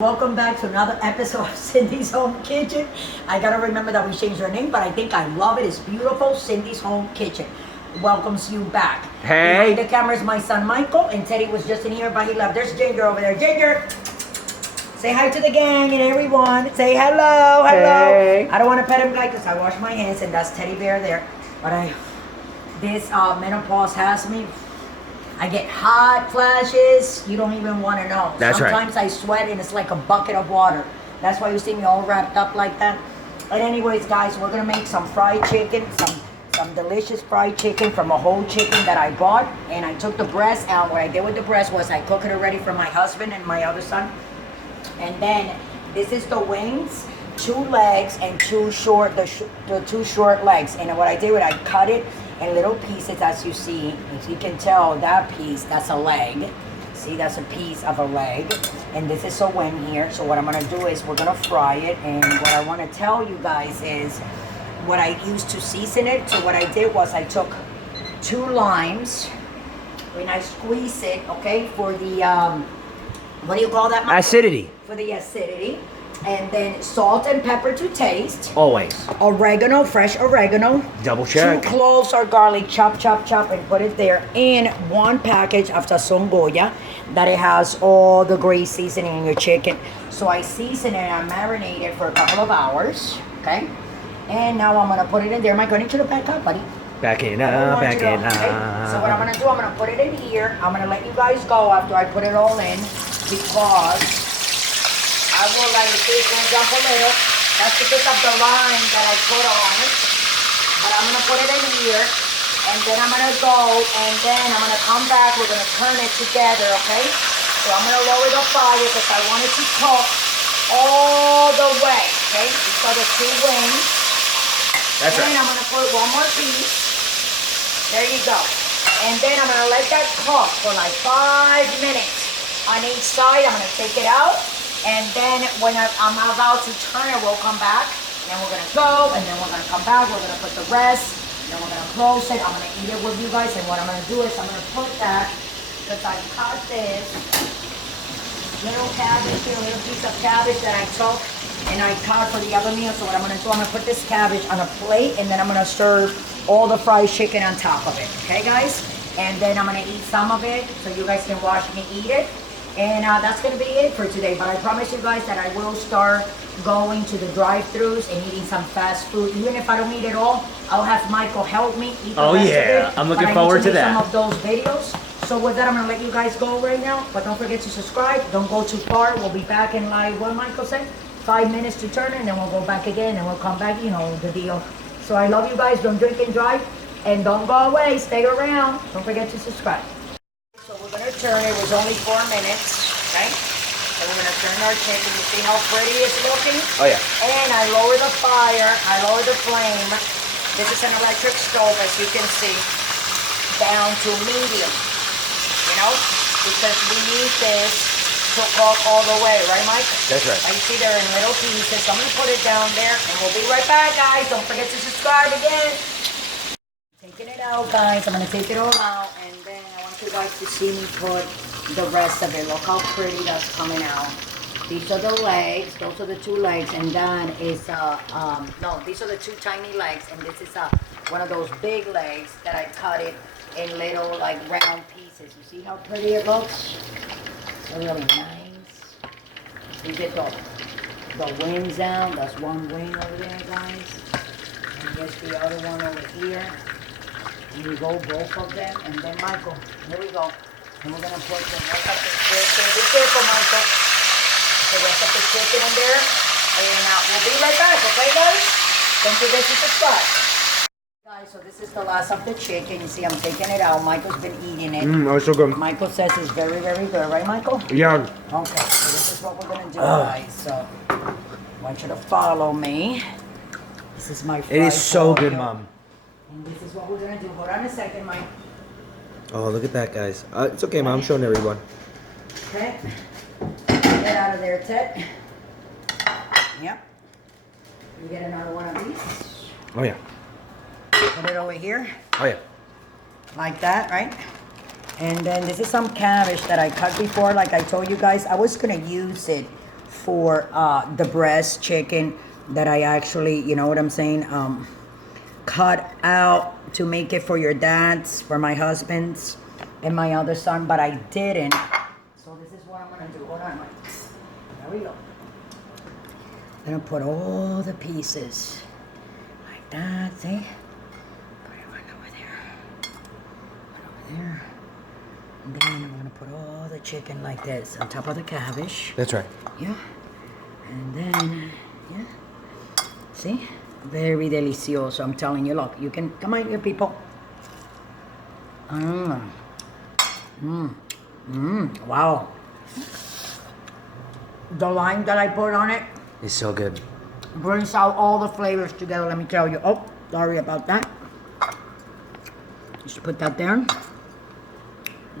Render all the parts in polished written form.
Welcome back to another episode of Cindy's Home Kitchen. I gotta remember that we changed our name, but I think I love it. It's beautiful. Cindy's Home Kitchen welcomes you back. Hey. Behind the camera is my son Michael, and Teddy was just in here, but he left. There's Ginger over there. Ginger, say hi to the gang and everyone. Say hello, hello. Hey. I don't want to pet him guys because I wash my hands, and that's Teddy Bear there. But this menopause has me. I get hot flashes. You don't even want to know. That's right. Sometimes I sweat and it's like a bucket of water. That's why you see me all wrapped up like that. But anyways, guys, we're gonna make some fried chicken, some delicious fried chicken from a whole chicken that I bought. And I took the breast out. What I did with the breast was I cook it already for my husband and my other son. And then this is the wings, 2 legs and the two short legs. And what I did was I cut it in little pieces, as you see. If you can tell, that piece, that's a leg. See, that's a piece of a leg. And this is a wing here. So what I'm gonna do is we're gonna fry it. And what I wanna tell you guys is what I used to season it. So what I did was I took 2 limes and I squeeze it, okay, for the, what do you call that, Mike? Acidity. For the acidity. And then salt and pepper to taste. Always. Oregano, fresh oregano. Double check. 2 cloves or garlic, chop, chop, chop, and put it there. And 1 package of Sazon Goya that it has all the great seasoning in your chicken. So I season it and I marinate it for a couple of hours. Okay? And now I'm going to put it in there. Am I going to back up, buddy? Back in I don't up, want back you to- in okay? up. So what I'm going to do, I'm going to put it in here. I'm going to let you guys go after I put it all in because I will let you see it's going to jump a little. That's because of the line that I put on it. But I'm going to put it in here. And then I'm going to go. And then I'm going to come back. We're going to turn it together, okay? So I'm going to lower the fire because I want it to cook all the way, okay? These are the 2 wings. That's And right. I'm going to put 1 more piece. There you go. And then I'm going to let that cook for like 5 minutes on each side. I'm going to take it out. And then when I'm about to turn it, we'll come back. And then we're going to go. And then we're going to come back. We're going to put the rest. And then we're going to close it. I'm going to eat it with you guys. And what I'm going to do is I'm going to put that, because I cut this little cabbage here, a little piece of cabbage that I took. And I cut for the other meal. So what I'm going to do, I'm going to put this cabbage on a plate. And then I'm going to serve all the fried chicken on top of it. Okay, guys? And then I'm going to eat some of it so you guys can watch me eat it. And that's going to be it for today. But I promise you guys that I will start going to the drive-thrus and eating some fast food. Even if I don't eat it all, I'll have Michael help me eat the rest of it. I'm looking But forward to I need to make that. some of those videos. So with that, I'm going to let you guys go right now. But don't forget to subscribe. Don't go too far. We'll be back in like, what Michael said? 5 minutes to turn it, and then we'll go back again, and we'll come back, you know, the deal. So I love you guys. Don't drink and drive. And don't go away. Stay around. Don't forget to subscribe. So we're going to turn it. It was only 4 minutes, okay? So we're going to turn our chicken. You see how pretty it's looking? Oh, yeah. And I lower the fire. I lower the flame. This is an electric stove, as you can see, down to medium, you know? Because we need this to cook all the way, right, Mike? That's right. And you see they're in little pieces. So I'm going to put it down there, and we'll be right back, guys. Don't forget to subscribe again. Taking it out, guys. I'm going to take it all out, and then I want you guys to see me put the rest of it. Look how pretty that's coming out. These are the legs. Those are the 2 legs, and that is, no, these are the 2 tiny legs, and this is one of those big legs that I cut it in little, like, round pieces. You see how pretty it looks? Really nice. We get the wings out. That's 1 wing over there, guys. And here's the other one over here. And we go both of them. And then Michael, here we go. And we're gonna put the rest of the chicken. Be careful, Michael. The rest of the chicken in there. And we'll be right back, okay, guys? Don't forget to subscribe. Guys, so this is the last of the chicken. You see, I'm taking it out. Michael's been eating it. Oh, it's so good. Michael says it's very, very good, right, Michael? Yeah. Okay, so this is what we're gonna do, guys. So I want you to follow me. This is my fried It is so good, pollo. Mom. And this is what we're gonna do. Hold on a second, Mike. Oh, look at that, guys. It's okay, Mom. I'm showing everyone. Okay. Get out of there, Ted. Yep. You get another one of these. Oh, yeah. Put it over here, Oh, yeah. like that, right? And then this is some cabbage that I cut before. Like I told you guys, I was gonna use it for the breast chicken that I actually, you know what I'm saying, cut out to make it for your dads, for my husbands, and my other son, but I didn't. So this is what I'm gonna do. Hold on, Mike. There we go. I'm gonna put all the pieces like that, see? Put it one over there. One over there. And then I'm gonna put all the chicken like this on top of the cabbage. That's right. Yeah. And then, yeah. See? Very delicioso. I'm telling you, look, you can, come on here, people. Wow. The lime that I put on it It's so good. brings out all the flavors together, let me tell you. Oh, sorry about that. Just put that there.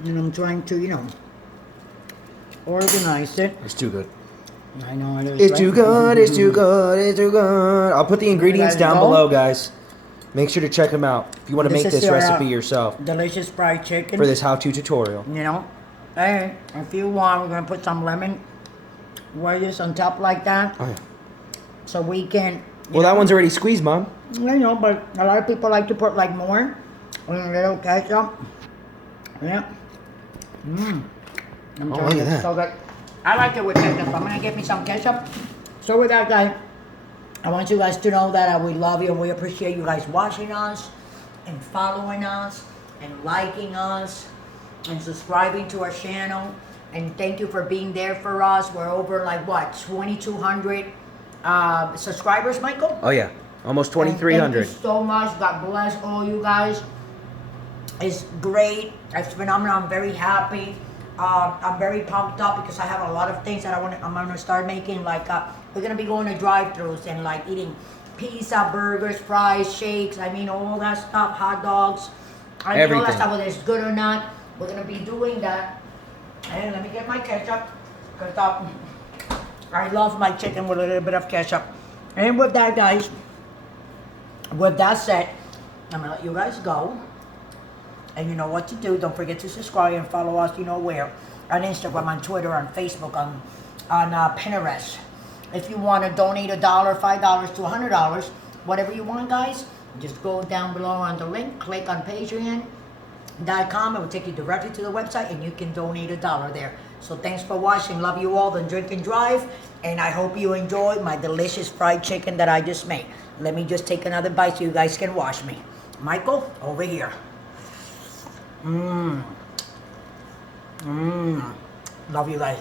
And I'm trying to, you know, organize it. It's too good. I know it is. It's right? too good. It's too good. It's too good. I'll put the ingredients There you down go. below, guys. Make sure to check them out if you want to make is this your, recipe yourself delicious fried chicken. for this how-to tutorial. You know, and if you want, we're gonna put some lemon wedges on top like that, Oh, yeah. so we can. Well, that one's already squeezed, Mom. I know, but a lot of people like to put like more, and a little ketchup. Yeah. I'm Oh, telling look you, at that. so good. I like it with ketchup. I'm gonna get me some ketchup. So with that, guys, I want you guys to know that we love you and we appreciate you guys watching us and following us and liking us and subscribing to our channel. And thank you for being there for us. We're over like what, 2,200 subscribers, Michael? Oh, yeah. Almost And 2,300. Thank you so much. God bless all you guys. It's great. It's phenomenal. I'm very happy. I'm very pumped up because I have a lot of things that I'm gonna start making. Like we're gonna be going to drive-thrus and like eating pizza, burgers, fries, shakes. I mean all that stuff, hot dogs. I mean all that Everything. stuff, whether it's good or not. We're gonna be doing that. And let me get my ketchup because I love my chicken with a little bit of ketchup. And with that, guys, with that said, I'm gonna let you guys go. And you know what to do. Don't forget to subscribe and follow us, you know where. On Instagram, on Twitter, on Facebook, on Pinterest. If you want to donate $1, $5 to $100, whatever you want, guys, just go down below on the link, click on Patreon.com. It will take you directly to the website and you can donate $1 there. So thanks for watching. Love you all. Then drink and drive. And I hope you enjoyed my delicious fried chicken that I just made. Let me just take another bite so you guys can watch me. Michael, over here. Love you guys.